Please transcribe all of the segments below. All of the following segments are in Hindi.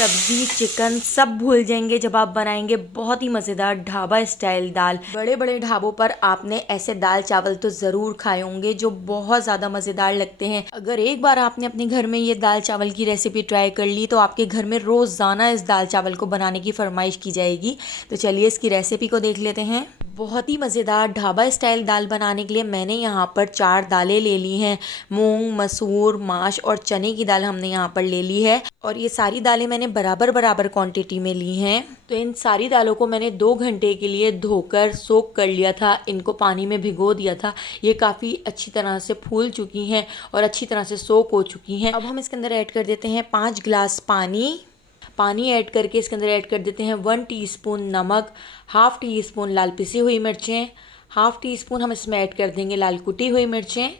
सब्जी चिकन सब भूल जाएंगे जब आप बनाएंगे बहुत ही मज़ेदार ढाबा स्टाइल दाल। बड़े बड़े ढाबों पर आपने ऐसे दाल चावल तो ज़रूर खाए होंगे जो बहुत ज़्यादा मज़ेदार लगते हैं। अगर एक बार आपने अपने घर में ये दाल चावल की रेसिपी ट्राई कर ली तो आपके घर में रोज़ाना इस दाल चावल को बनाने की फरमाइश की जाएगी। तो चलिए इसकी रेसिपी को देख लेते हैं। बहुत ही मज़ेदार ढाबा स्टाइल दाल बनाने के लिए मैंने यहाँ पर 4 दालें ले ली हैं। मूंग, मसूर, माश और चने की दाल हमने यहाँ पर ले ली है और ये सारी दालें मैंने बराबर बराबर क्वांटिटी में ली हैं। तो इन सारी दालों को मैंने 2 घंटे के लिए धोकर सोक कर लिया था, इनको पानी में भिगो दिया था। ये काफ़ी अच्छी तरह से फूल चुकी हैं और अच्छी तरह से सोक हो चुकी हैं। अब हम इसके अंदर ऐड कर देते हैं 5 गिलास पानी ऐड करके इसके अंदर ऐड कर देते हैं 1 टीस्पून नमक, हाफ टी स्पून लाल पिसी हुई मिर्चें, हाफ टी स्पून हम इसमें ऐड कर देंगे लाल कुटी हुई मिर्चें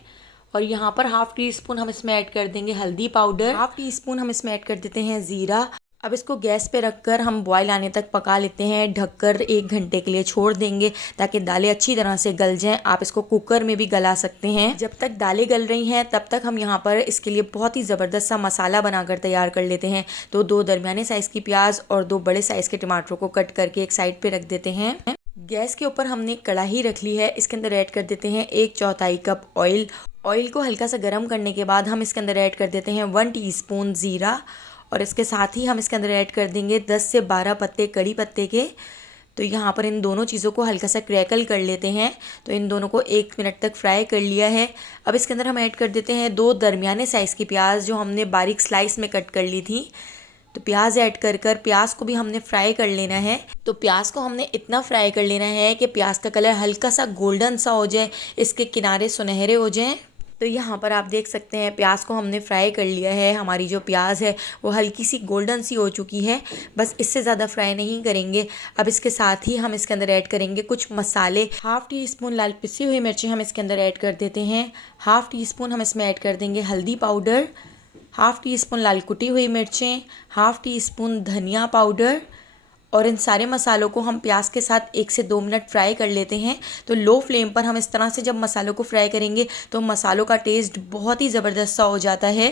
और यहाँ पर हाफ टी स्पून हम इसमें ऐड कर देंगे हल्दी पाउडर, हाफ टी स्पून हम इसमें ऐड कर देते हैं ज़ीरा। अब इसको गैस पे रखकर हम बॉयल आने तक पका लेते हैं। ढककर 1 घंटे के लिए छोड़ देंगे ताकि दालें अच्छी तरह से गल जाएं। आप इसको कुकर में भी गला सकते हैं। जब तक दालें गल रही हैं तब तक हम यहाँ पर इसके लिए बहुत ही ज़बरदस्त सा मसाला बनाकर तैयार कर लेते हैं। तो 2 दरमियाने साइज़ की प्याज और 2 बड़े साइज़ के टमाटरों को कट करके एक साइड पर रख देते हैं। गैस के ऊपर हमने कढ़ाई रख ली है। इसके अंदर ऐड कर देते हैं 1/4 कप ऑयल को हल्का सा गर्म करने के बाद हम इसके अंदर ऐड कर देते हैं 1 टीस्पून ज़ीरा और इसके साथ ही हम इसके अंदर ऐड कर देंगे 10 से 12 पत्ते कड़ी पत्ते के। तो यहाँ पर इन दोनों चीज़ों को हल्का सा क्रैकल कर लेते हैं। तो इन दोनों को 1 मिनट तक फ्राई कर लिया है। अब इसके अंदर हम ऐड कर देते हैं 2 दरमियाने साइज़ की प्याज जो हमने बारीक स्लाइस में कट कर ली थी। तो प्याज ऐड कर प्याज को भी हमने फ्राई कर लेना है। तो प्याज को हमने इतना फ्राई कर लेना है कि प्याज का कलर हल्का सा गोल्डन सा हो जाए, इसके किनारे सुनहरे हो जाएं। तो यहाँ पर आप देख सकते हैं प्याज को हमने फ्राई कर लिया है। हमारी जो प्याज है वो हल्की सी गोल्डन सी हो चुकी है, बस इससे ज़्यादा फ्राई नहीं करेंगे। अब इसके साथ ही हम इसके अंदर ऐड करेंगे कुछ मसाले। हाफ टी स्पून लाल पिसी हुई मिर्ची हम इसके अंदर ऐड कर देते हैं। हाफ टी स्पून हम इसमें ऐड कर देंगे हल्दी पाउडर, हाफ टी स्पून लाल कुटी हुई मिर्चें, हाफ टी स्पून धनिया पाउडर और इन सारे मसालों को हम प्याज के साथ 1 से 2 मिनट फ्राई कर लेते हैं। तो लो फ्लेम पर हम इस तरह से जब मसालों को फ्राई करेंगे तो मसालों का टेस्ट बहुत ही ज़बरदस्त सा हो जाता है।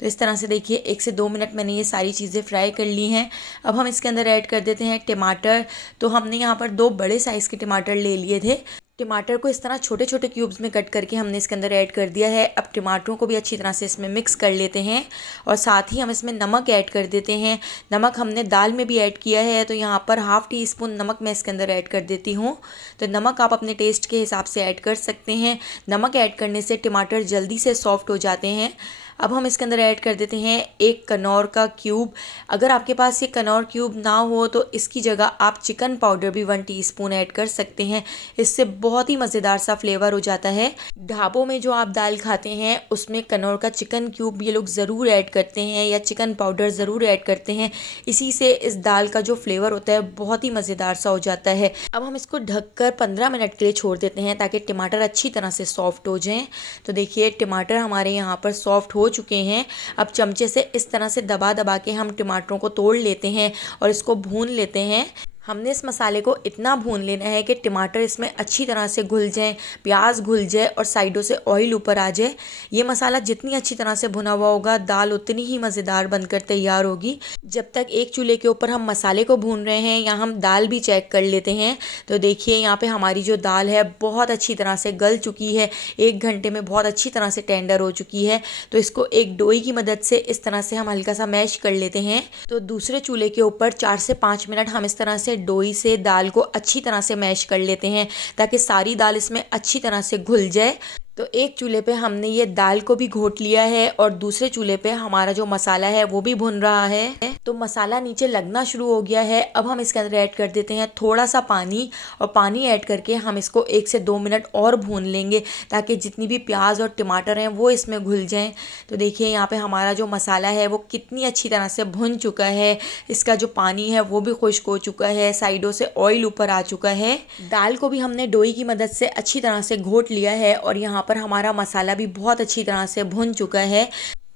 तो इस तरह से देखिए 1 से 2 मिनट मैंने ये सारी चीज़ें फ्राई कर ली हैं। अब हम इसके अंदर ऐड कर देते हैं टमाटर। तो हमने यहाँ पर 2 बड़े साइज़ के टमाटर ले लिए थे। टमाटर को इस तरह छोटे छोटे क्यूब्स में कट करके हमने इसके अंदर ऐड कर दिया है। अब टमाटरों को भी अच्छी तरह से इसमें मिक्स कर लेते हैं और साथ ही हम इसमें नमक ऐड कर देते हैं। नमक हमने दाल में भी ऐड किया है, तो यहाँ पर हाफ टी स्पून नमक मैं इसके अंदर ऐड कर देती हूँ। तो नमक आप अपने टेस्ट के हिसाब से ऐड कर सकते हैं। नमक ऐड करने से टमाटर जल्दी से सॉफ्ट हो जाते हैं। अब हम इसके अंदर ऐड कर देते हैं 1 कनौर का क्यूब। अगर आपके पास ये कनौर क्यूब ना हो तो इसकी जगह आप चिकन पाउडर भी 1 टीस्पून ऐड कर सकते हैं। इससे बहुत ही मज़ेदार सा फ्लेवर हो जाता है। ढाबों में जो आप दाल खाते हैं उसमें कनौर का चिकन क्यूब ये लोग ज़रूर ऐड करते हैं या चिकन पाउडर ज़रूर ऐड करते हैं। इसी से इस दाल का जो फ्लेवर होता है बहुत ही मज़ेदार सा हो जाता है। अब हम इसको ढककर 15 मिनट के लिए छोड़ देते हैं ताकि टमाटर अच्छी तरह से सॉफ्ट हो जाएँ। तो देखिए टमाटर हमारे यहाँ पर सॉफ्ट हो चुके हैं। अब चमचे से इस तरह से दबा दबा के हम टमाटरों को तोड़ लेते हैं और इसको भून लेते हैं। हमने इस मसाले को इतना भून लेना है कि टमाटर इसमें अच्छी तरह से घुल जाएं, प्याज घुल जाए और साइडों से ऑयल ऊपर आ जाए। ये मसाला जितनी अच्छी तरह से भुना हुआ होगा दाल उतनी ही मज़ेदार बनकर तैयार होगी। जब तक एक चूल्हे के ऊपर हम मसाले को भून रहे हैं या हम दाल भी चेक कर लेते हैं। तो देखिए यहाँ पे हमारी जो दाल है बहुत अच्छी तरह से गल चुकी है, 1 घंटे में बहुत अच्छी तरह से टेंडर हो चुकी है। तो इसको एक डोई की मदद से इस तरह से हम हल्का सा मैश कर लेते हैं। तो दूसरे चूल्हे के ऊपर 4 से 5 मिनट हम इस तरह से डोई से दाल को अच्छी तरह से मैश कर लेते हैं ताकि सारी दाल इसमें अच्छी तरह से घुल जाए। तो एक चूल्हे पे हमने ये दाल को भी घोट लिया है और दूसरे चूल्हे पे हमारा जो मसाला है वो भी भुन रहा है। तो मसाला नीचे लगना शुरू हो गया है। अब हम इसके अंदर ऐड कर देते हैं थोड़ा सा पानी और पानी ऐड करके हम इसको 1 से 2 मिनट और भून लेंगे ताकि जितनी भी प्याज और टमाटर हैं वो इसमें घुल जाएं। तो देखिए यहाँ पे हमारा जो मसाला है वो कितनी अच्छी तरह से भुन चुका है। इसका जो पानी है वो भी खुश्क हो चुका है, साइडों से ऑयल ऊपर आ चुका है। दाल को भी हमने डोई की मदद से अच्छी तरह से घोट लिया है और यहाँ पर हमारा मसाला भी बहुत अच्छी तरह से भुन चुका है।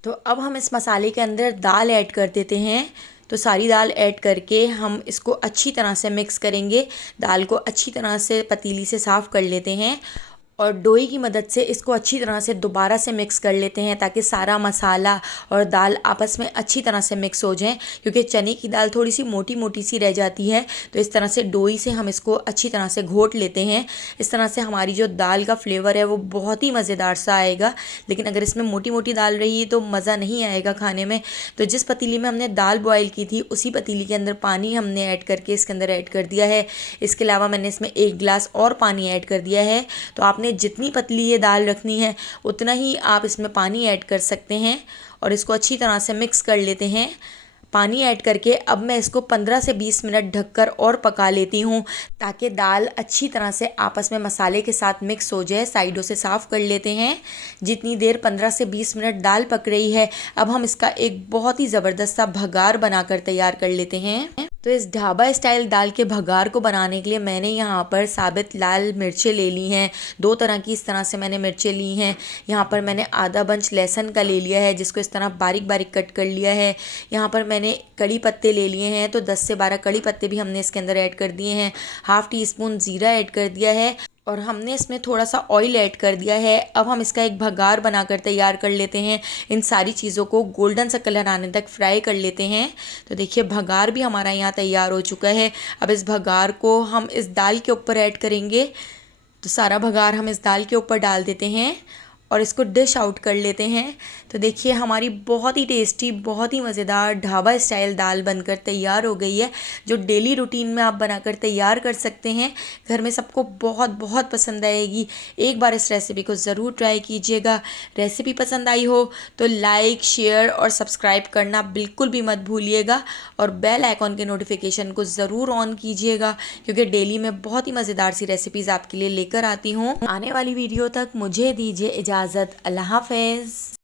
तो अब हम इस मसाले के अंदर दाल ऐड कर देते हैं। तो सारी दाल ऐड करके हम इसको अच्छी तरह से मिक्स करेंगे। दाल को अच्छी तरह से पतीली से साफ़ कर लेते हैं और डोई की मदद से इसको अच्छी तरह से दोबारा से मिक्स कर लेते हैं ताकि सारा मसाला और दाल आपस में अच्छी तरह से मिक्स हो जाए, क्योंकि चने की दाल थोड़ी सी मोटी मोटी सी रह जाती है। तो इस तरह से डोई से हम इसको अच्छी तरह से घोट लेते हैं। इस तरह से हमारी जो दाल का फ्लेवर है वो बहुत ही मज़ेदार सा आएगा। लेकिन अगर इसमें मोटी मोटी दाल रही तो मज़ा नहीं आएगा खाने में। तो जिस पतीली में हमने दाल बॉयल की थी उसी पतीली के अंदर पानी हमने ऐड करके इसके अंदर ऐड कर दिया है। इसके अलावा मैंने इसमें 1 गिलास और पानी ऐड कर दिया है। तो आपने जितनी पतली ये दाल रखनी है उतना ही आप इसमें पानी ऐड कर सकते हैं और इसको अच्छी तरह से मिक्स कर लेते हैं। पानी ऐड करके अब मैं इसको 15 से 20 मिनट ढककर और पका लेती हूँ ताकि दाल अच्छी तरह से आपस में मसाले के साथ मिक्स हो जाए। साइडों से साफ़ कर लेते हैं। जितनी देर 15 से 20 मिनट दाल पक रही है, अब हम इसका एक बहुत ही ज़बरदस्त सा भगार बनाकर तैयार कर लेते हैं। तो इस ढाबा स्टाइल दाल के भगार को बनाने के लिए मैंने यहाँ पर साबित लाल मिर्चें ले ली हैं। 2 तरह की इस तरह से मैंने मिर्चें ली हैं। यहाँ पर मैंने आधा बंच लहसुन का ले लिया है जिसको इस तरह बारीक बारीक कट कर लिया है। यहाँ पर मैंने कड़ी पत्ते ले लिए हैं, तो 10 से 12 कड़ी पत्ते भी हमने इसके अंदर ऐड कर दिए हैं। हाफ़ टी स्पून ज़ीरा ऐड कर दिया है और हमने इसमें थोड़ा सा ऑयल ऐड कर दिया है। अब हम इसका एक भगार बनाकर तैयार कर लेते हैं। इन सारी चीज़ों को गोल्डन सा कलर आने तक फ्राई कर लेते हैं। तो देखिए भगार भी हमारा यहाँ तैयार हो चुका है। अब इस भगार को हम इस दाल के ऊपर ऐड करेंगे। तो सारा भगार हम इस दाल के ऊपर डाल देते हैं और इसको डिश आउट कर लेते हैं। तो देखिए हमारी बहुत ही टेस्टी, बहुत ही मज़ेदार ढाबा स्टाइल दाल बनकर तैयार हो गई है, जो डेली रूटीन में आप बनाकर तैयार कर सकते हैं। घर में सबको बहुत बहुत पसंद आएगी। एक बार इस रेसिपी को ज़रूर ट्राई कीजिएगा। रेसिपी पसंद आई हो तो लाइक, शेयर और सब्सक्राइब करना बिल्कुल भी मत भूलिएगा और बेल आइकॉन के नोटिफिकेशन को ज़रूर ऑन कीजिएगा, क्योंकि डेली मैं बहुत ही मज़ेदार सी रेसिपीज़ आपके लिए लेकर आती हूँ। आने वाली वीडियो तक मुझे दीजिए इजाज़त। अल्लाह हाफ़िज़।